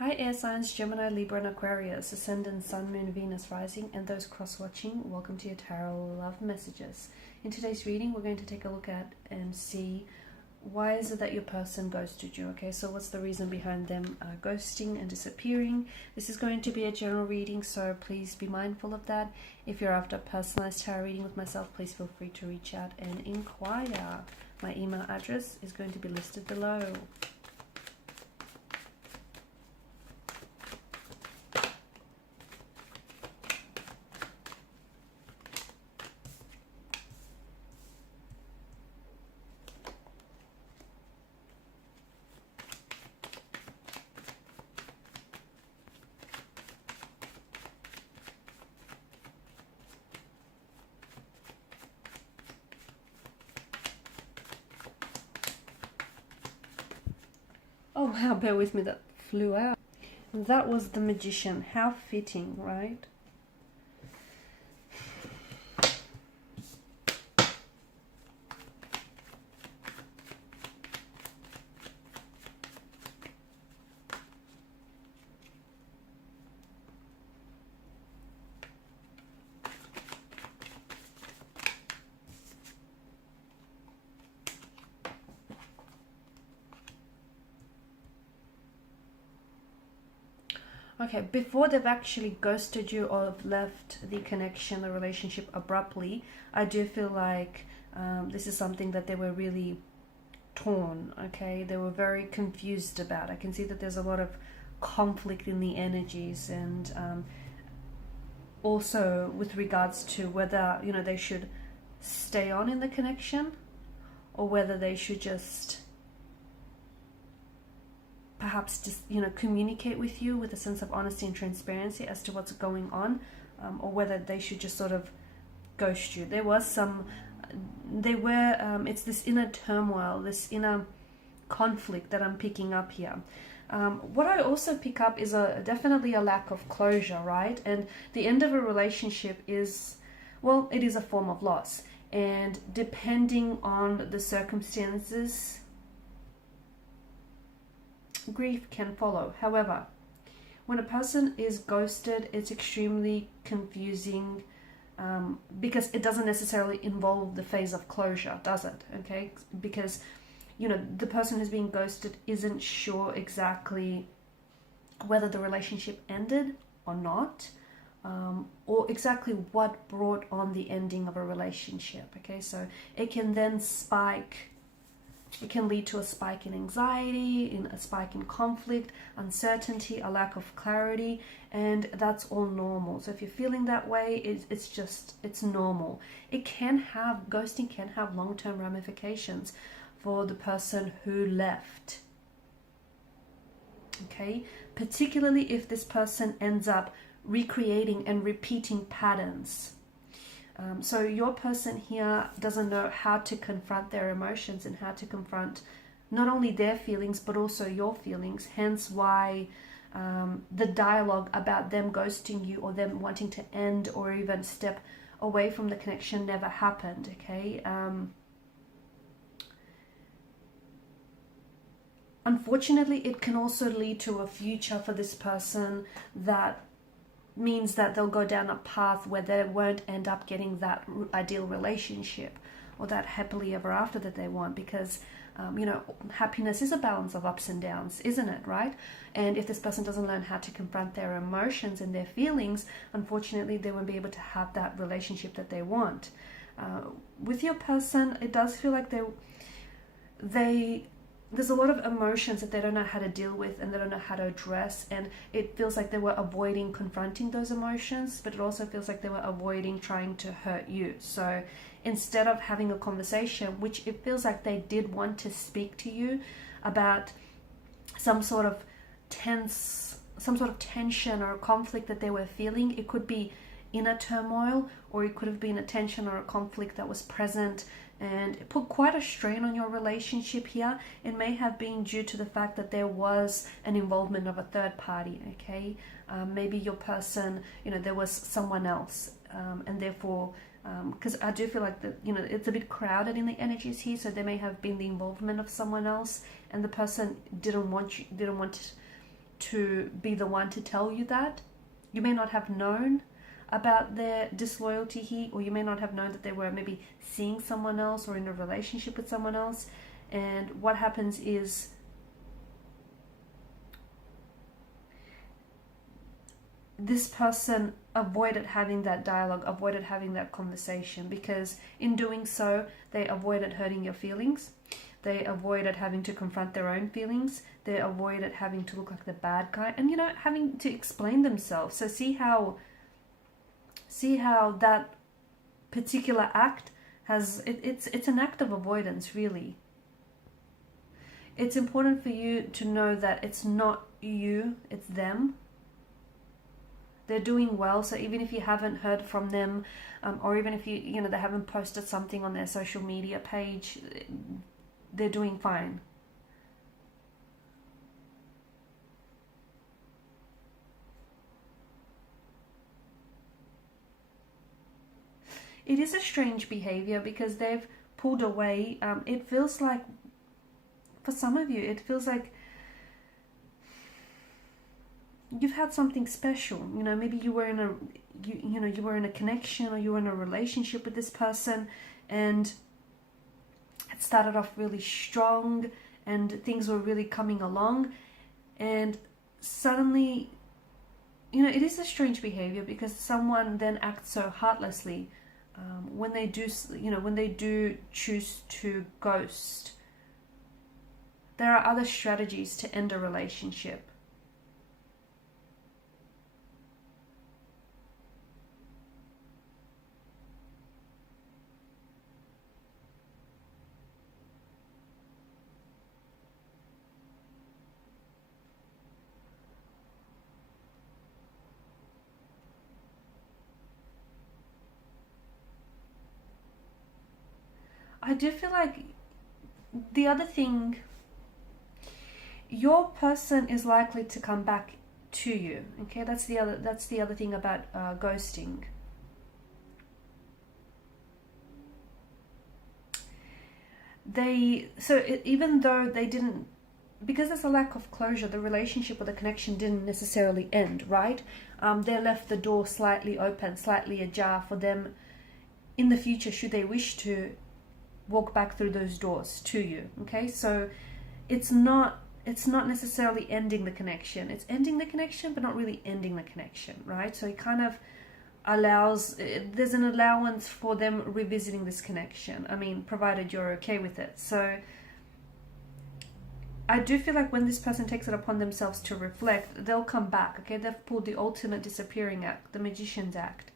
Hi air signs, Gemini, Libra and Aquarius, Ascendant, Sun, Moon, Venus, Rising, and those cross-watching, welcome to your Tarot Love Messages. In today's reading, we're going to take a look at and see why is it that your person ghosted you, okay? So what's the reason behind them ghosting and disappearing? This is going to be a general reading, so please be mindful of that. If you're after a personalized tarot reading with myself, please feel free to reach out and inquire. My email address is going to be listed below. Oh wow, bear with me, that flew out. And that was the Magician. How fitting, right? Okay, before they've actually ghosted you or left the connection, the relationship abruptly, I do feel like this is something that they were really torn, okay? They were very confused about. I can see that there's a lot of conflict in the energies, and also with regards to whether, you know, they should stay on in the connection or whether they should just perhaps just, you know, communicate with you with a sense of honesty and transparency as to what's going on, or whether they should just sort of ghost you. There was some, it's this inner turmoil, this inner conflict that I'm picking up here. What I also pick up is definitely a lack of closure, right? And the end of a relationship is, well, it is a form of loss. And depending on the circumstances, grief can follow. However, when a person is ghosted, it's extremely confusing because it doesn't necessarily involve the phase of closure, does it? Okay, because, you know, the person who's being ghosted isn't sure exactly whether the relationship ended or not, or exactly what brought on the ending of a relationship. Okay, so it can then spike. It can lead to a spike in anxiety, a spike in conflict, uncertainty, a lack of clarity, and that's all normal. So if you're feeling that way, it's normal. Ghosting can have long-term ramifications for the person who left. Okay, particularly if this person ends up recreating and repeating patterns. So your person here doesn't know how to confront their emotions and how to confront not only their feelings but also your feelings, hence why the dialogue about them ghosting you or them wanting to end or even step away from the connection never happened, okay? Unfortunately, it can also lead to a future for this person that means that they'll go down a path where they won't end up getting that ideal relationship or that happily ever after that they want, because you know, happiness is a balance of ups and downs, isn't it, right? And if this person doesn't learn how to confront their emotions and their feelings, unfortunately they won't be able to have that relationship that they want. With your person, it does feel like there's a lot of emotions that they don't know how to deal with and they don't know how to address, and it feels like they were avoiding confronting those emotions, but it also feels like they were avoiding trying to hurt you. So instead of having a conversation, which it feels like they did want to speak to you about some sort of tension or conflict that they were feeling, it could be inner turmoil, or it could have been a tension or a conflict that was present and it put quite a strain on your relationship here. It may have been due to the fact that there was an involvement of a third party, okay? Maybe your person, you know, there was someone else, and therefore, because I do feel like that, you know, it's a bit crowded in the energies here, so there may have been the involvement of someone else, and the person didn't want to be the one to tell you that. You may not have known about their disloyalty here, or you may not have known that they were maybe seeing someone else or in a relationship with someone else. And what happens is this person avoided having that dialogue, avoided having that conversation, because in doing so, they avoided hurting your feelings. They avoided having to confront their own feelings. They avoided having to look like the bad guy and, you know, having to explain themselves. So see how that particular act has, it's an act of avoidance, really. It's important for you to know that it's not you, it's them. They're doing well, so even if you haven't heard from them, or even if you know, they haven't posted something on their social media page, they're doing fine. It is a strange behavior because they've pulled away. It feels like, for some of you, it feels like you've had something special. You know, maybe you were in a you were in a connection, or you were in a relationship with this person, and it started off really strong and things were really coming along, and suddenly, you know, it is a strange behavior because someone then acts so heartlessly when they do, you know, when they do choose to ghost. There are other strategies to end a relationship. I do feel like the other thing, your person is likely to come back to you. Okay, that's the other thing about ghosting. Even though they didn't, because there's a lack of closure, the relationship or the connection didn't necessarily end, right? They left the door slightly open, slightly ajar for them in the future, should they wish to walk back through those doors to you. Okay, so it's not necessarily ending the connection. It's ending the connection, but not really ending the connection, right? So it kind of allows, there's an allowance for them revisiting this connection. I mean, provided you're okay with it. So I do feel like when this person takes it upon themselves to reflect, they'll come back. Okay, they've pulled the ultimate disappearing act, the magician's act.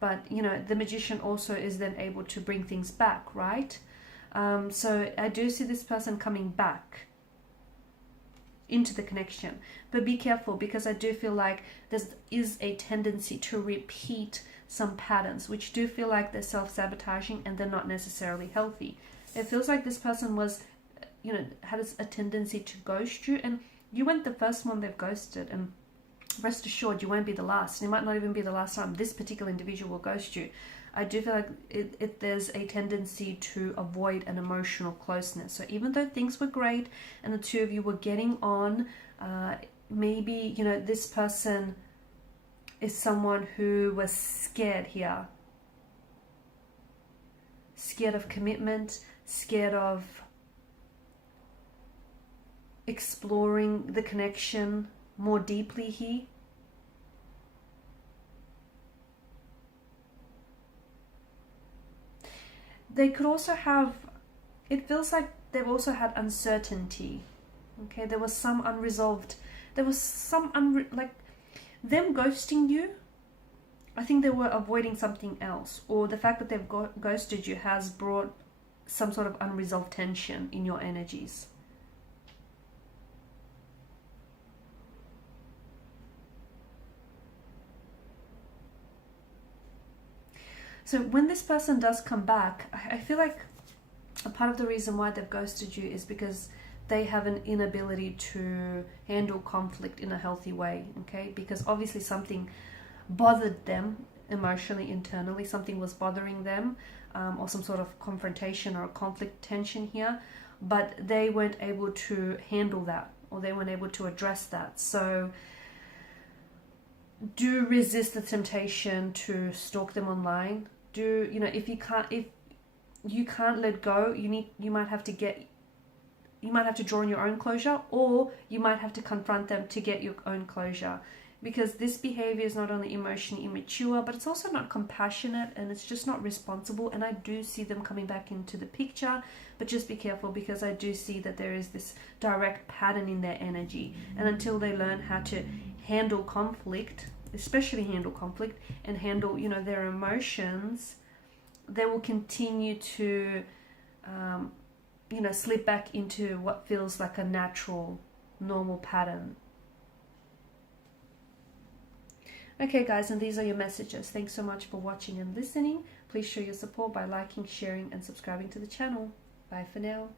But, you know, the magician also is then able to bring things back, right? So I do see this person coming back into the connection. But be careful, because I do feel like there is a tendency to repeat some patterns, which do feel like they're self-sabotaging and they're not necessarily healthy. It feels like this person was, you know, had a tendency to ghost you, and you weren't the first one they've ghosted, and rest assured you won't be the last. It might not even be the last time this particular individual will ghost you. I do feel like there's a tendency to avoid an emotional closeness. So even though things were great and the two of you were getting on, maybe, you know, this person is someone who was scared here. Scared of commitment, scared of exploring the connection more deeply here. They could also have, it feels like they've also had uncertainty. Okay, there was some unresolved, like them ghosting you, I think they were avoiding something else, or the fact that they've ghosted you has brought some sort of unresolved tension in your energies. So when this person does come back, I feel like a part of the reason why they've ghosted you is because they have an inability to handle conflict in a healthy way, okay? Because obviously something bothered them emotionally, internally, something was bothering them, or some sort of confrontation or conflict tension here, but they weren't able to handle that, or they weren't able to address that. So do resist the temptation to stalk them online. Do, you know, if you can't let go, you might have to draw on your own closure, or you might have to confront them to get your own closure. Because this behavior is not only emotionally immature, but it's also not compassionate, and it's just not responsible. And I do see them coming back into the picture, but just be careful, because I do see that there is this direct pattern in their energy. And until they learn how to handle conflict, especially handle conflict and handle, you know, their emotions, they will continue to, you know, slip back into what feels like a natural, normal pattern. Okay guys, and these are your messages. Thanks so much for watching and listening. Please show your support by liking, sharing and subscribing to the channel. Bye for now.